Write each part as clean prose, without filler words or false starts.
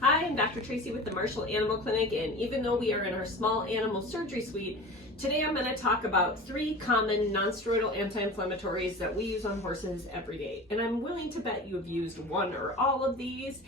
Hi, I'm Dr. Tracy with the Marshall Animal Clinic, and even though we are in our small animal surgery suite, today I'm going to talk about 3 common non-steroidal anti-inflammatories that we use on horses every day. And I'm willing to bet you have used one or all of these,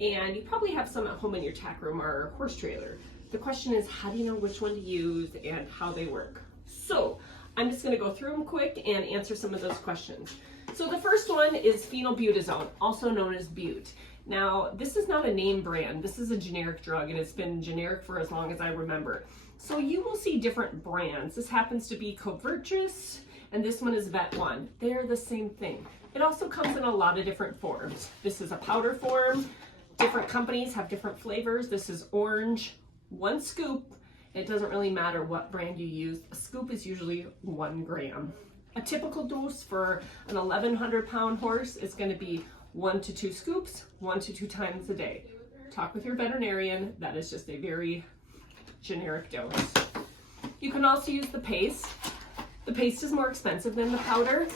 and you probably have some at home in your tack room or horse trailer. The question is, how do you know which one to use and how they work? So I'm just going to go through them quick and answer some of those questions. So the first one is phenylbutazone, also known as Bute. Now, this is not a name brand. This is a generic drug, and it's been generic for as long as I remember. So you will see different brands. This happens to be Covertrus, and this one is Vet1. They're the same thing. It also comes in a lot of different forms. This is a powder form. Different companies have different flavors. This is orange, 1 scoop. It doesn't really matter what brand you use. A scoop is usually 1 gram. A typical dose for an 1,100-pound horse is going to be 1 to 2 scoops, 1 to 2 times a day. Talk with your veterinarian. That is just a very generic dose. You can also use the paste. The paste is more expensive than the powder,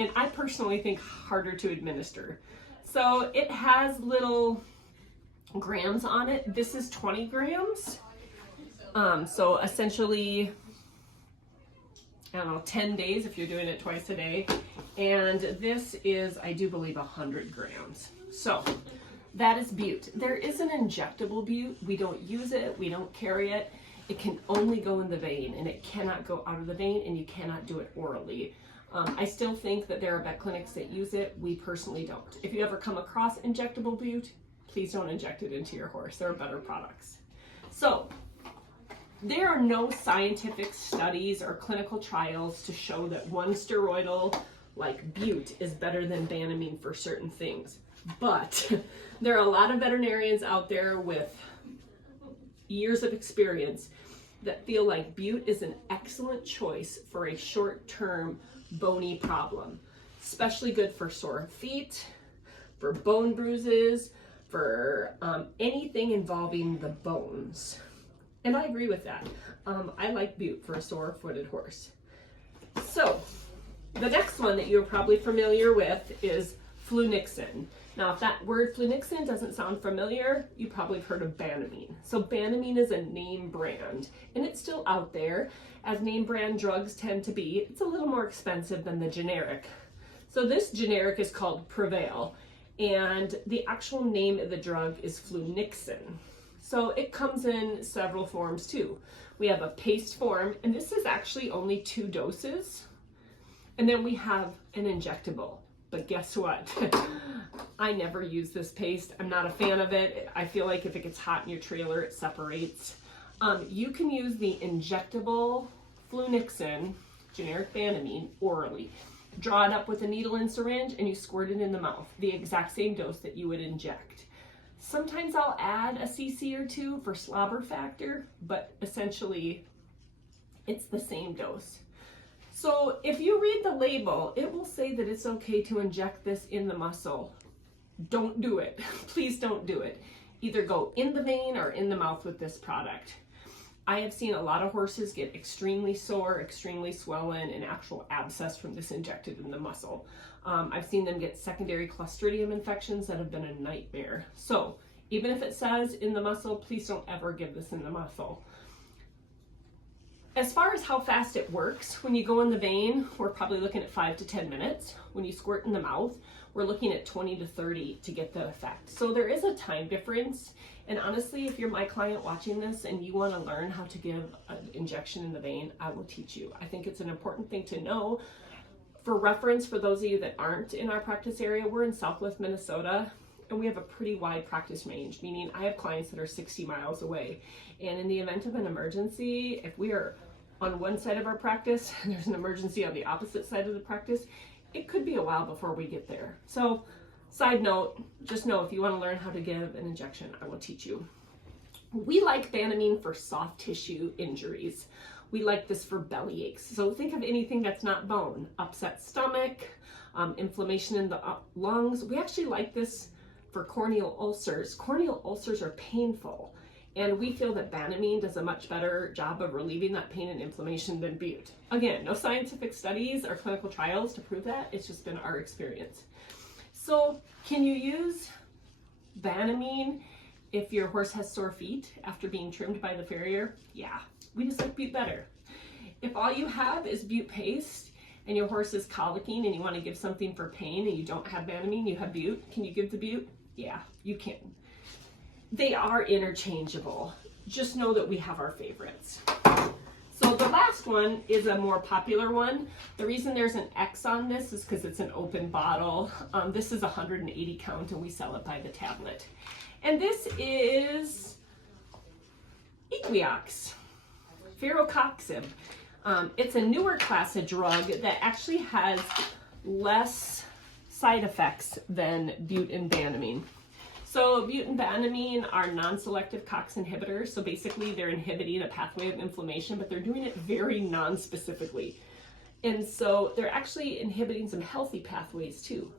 and I personally think harder to administer. So it has little grams on it. This is 20 grams. So essentially, I don't know, 10 days if you're doing it twice a day. And this is, I do believe, 100 grams. So that is Bute. There is an injectable Bute. We don't use it. We don't carry it. It can only go in the vein, and it cannot go out of the vein, and you cannot do it orally. I still think that there are vet clinics that use it. We personally don't. If you ever come across injectable Bute, please don't inject it into your horse. There are better products. So there are no scientific studies or clinical trials to show that one steroidal like Bute is better than Banamine for certain things. But there are a lot of veterinarians out there with years of experience that feel like Bute is an excellent choice for a short-term bony problem. Especially good for sore feet, for bone bruises, for anything involving the bones. And I agree with that. I like Bute for a sore-footed horse. So the next one that you're probably familiar with is flunixin. Now, if that word flunixin doesn't sound familiar, you probably have heard of Banamine. So Banamine is a name brand, and it's still out there. As name brand drugs tend to be, it's a little more expensive than the generic. So this generic is called Prevail, and the actual name of the drug is flunixin. So it comes in several forms too. We have a paste form, and this is actually only 2 doses. And then we have an injectable. But guess what? I never use this paste. I'm not a fan of it. I feel like if it gets hot in your trailer, it separates. You can use the injectable flunixin, generic Banamine, orally. Draw it up with a needle and syringe, and you squirt it in the mouth. The exact same dose that you would inject. Sometimes I'll add a cc or 2 for slobber factor, but essentially it's the same dose. So if you read the label, it will say that it's okay to inject this in the muscle. Don't do it. Please don't do it. Either go in the vein or in the mouth with this product. I have seen a lot of horses get extremely sore, extremely swollen, and actual abscess from this injected in the muscle. I've seen them get secondary Clostridium infections that have been a nightmare. So even if it says in the muscle, please don't ever give this in the muscle. As far as how fast it works, when you go in the vein, we're probably looking at 5 to 10 minutes. When you squirt in the mouth, we're looking at 20 to 30 to get the effect. So there is a time difference. And honestly, if you're my client watching this and you want to learn how to give an injection in the vein, I will teach you. I think it's an important thing to know. For reference, for those of you that aren't in our practice area, we're in Southwest Minnesota, and we have a pretty wide practice range, meaning I have clients that are 60 miles away. And in the event of an emergency, if we are on one side of our practice and there's an emergency on the opposite side of the practice, it could be a while before we get there. So side note, just know if you want to learn how to give an injection, I will teach you. We like Banamine for soft tissue injuries. We like this for belly aches. So think of anything that's not bone, upset stomach, inflammation in the lungs. We actually like this for corneal ulcers. Corneal ulcers are painful, and we feel that Banamine does a much better job of relieving that pain and inflammation than Bute. Again, no scientific studies or clinical trials to prove that. It's just been our experience. So can you use Banamine If your horse has sore feet after being trimmed by the farrier, yeah, we just like bute better. If all you have is bute paste and your horse is colicking and you want to give something for pain and you don't have Banamine, you have bute, can you give the bute? Yeah, you can. They are interchangeable. Just know that we have our favorites. So the last one is a more popular one. The reason there's an X on this is because it's an open bottle. This is 180 count and we sell it by the tablet. And this is Equiox, Ferrocoxib. It's a newer class of drug that actually has less side effects than bute and Banamine. So bute and Banamine are non-selective COX inhibitors. So basically they're inhibiting a pathway of inflammation, but they're doing it very non-specifically. And so they're actually inhibiting some healthy pathways too,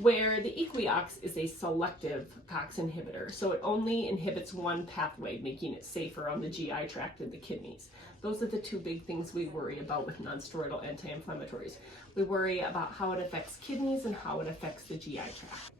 where the Equiox is a selective COX inhibitor. So it only inhibits one pathway, making it safer on the GI tract and the kidneys. Those are the two big things we worry about with non-steroidal anti-inflammatories. We worry about how it affects kidneys and how it affects the GI tract.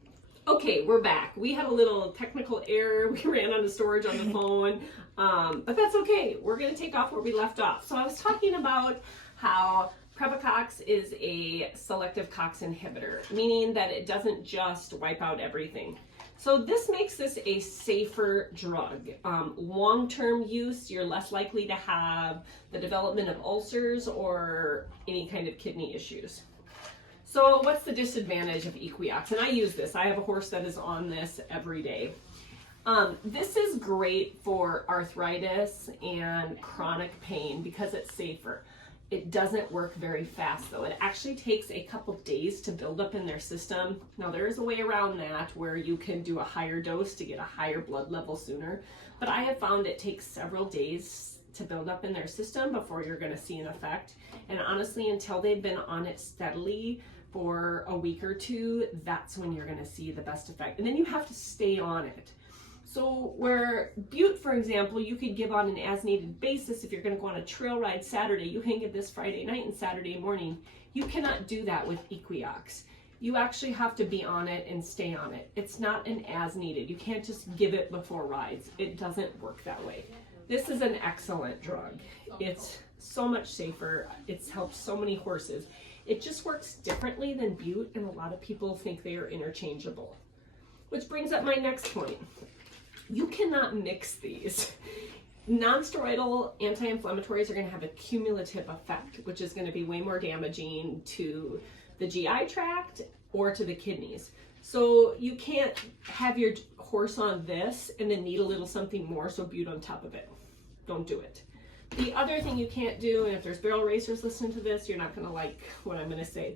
Okay, we're back. We had a little technical error. We ran out of storage on the phone, but that's okay. We're going to take off where we left off. So I was talking about how Previcox is a selective COX inhibitor, meaning that it doesn't just wipe out everything. So this makes this a safer drug. Long-term use, you're less likely to have the development of ulcers or any kind of kidney issues. So what's the disadvantage of Equiox? And I use this. I have a horse that is on this every day. This is great for arthritis and chronic pain because it's safer. It doesn't work very fast though. It actually takes a couple days to build up in their system. Now there is a way around that where you can do a higher dose to get a higher blood level sooner. But I have found it takes several days to build up in their system before you're going to see an effect. And honestly, until they've been on it steadily for a week or two, that's when you're going to see the best effect. And then you have to stay on it. So where bute, for example, you could give on an as needed basis. If you're going to go on a trail ride Saturday, you can give this Friday night and Saturday morning. You cannot do that with Equiox. You actually have to be on it and stay on it. It's not an as needed. You can't just give it before rides. It doesn't work that way. This is an excellent drug. It's so much safer. It's helped so many horses. It just works differently than bute, and a lot of people think they are interchangeable. Which brings up my next point. You cannot mix these. Non-steroidal anti-inflammatories are going to have a cumulative effect, which is going to be way more damaging to the GI tract or to the kidneys. So you can't have your horse on this and then need a little something more, so bute on top of it. Don't do it. The other thing you can't do, and if there's barrel racers listening to this, you're not going to like what I'm going to say.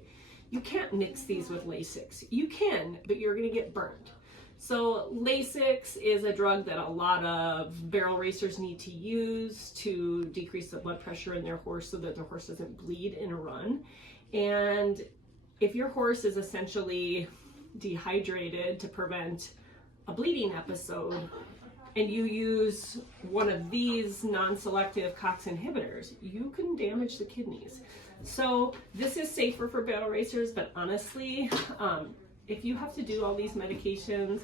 You can't mix these with Lasix. You can, but you're going to get burned. So Lasix is a drug that a lot of barrel racers need to use to decrease the blood pressure in their horse so that the horse doesn't bleed in a run. And if your horse is essentially dehydrated to prevent a bleeding episode, and you use one of these non-selective COX inhibitors, you can damage the kidneys. So this is safer for barrel racers, but honestly, if you have to do all these medications,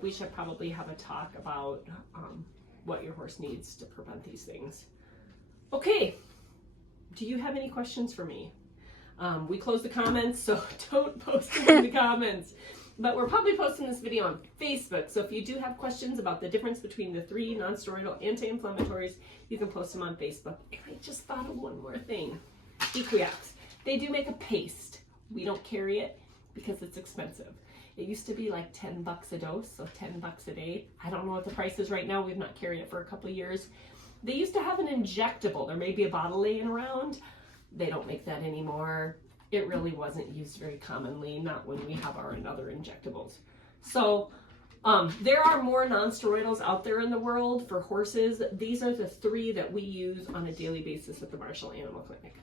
we should probably have a talk about what your horse needs to prevent these things. Okay, do you have any questions for me? We closed the comments, so don't post them in the comments. But we're probably posting this video on Facebook, so if you do have questions about the difference between the 3 non-steroidal anti-inflammatories, you can post them on Facebook. And I just thought of one more thing. Equiox. They do make a paste. We don't carry it because it's expensive. It used to be like 10 bucks a dose, so 10 bucks a day. I don't know what the price is right now. We've not carried it for a couple of years. They used to have an injectable. There may be a bottle laying around. They don't make that anymore. It really wasn't used very commonly, not when we have our other injectables. So there are more non-steroidals out there in the world for horses. These are the 3 that we use on a daily basis at the Marshall Animal Clinic.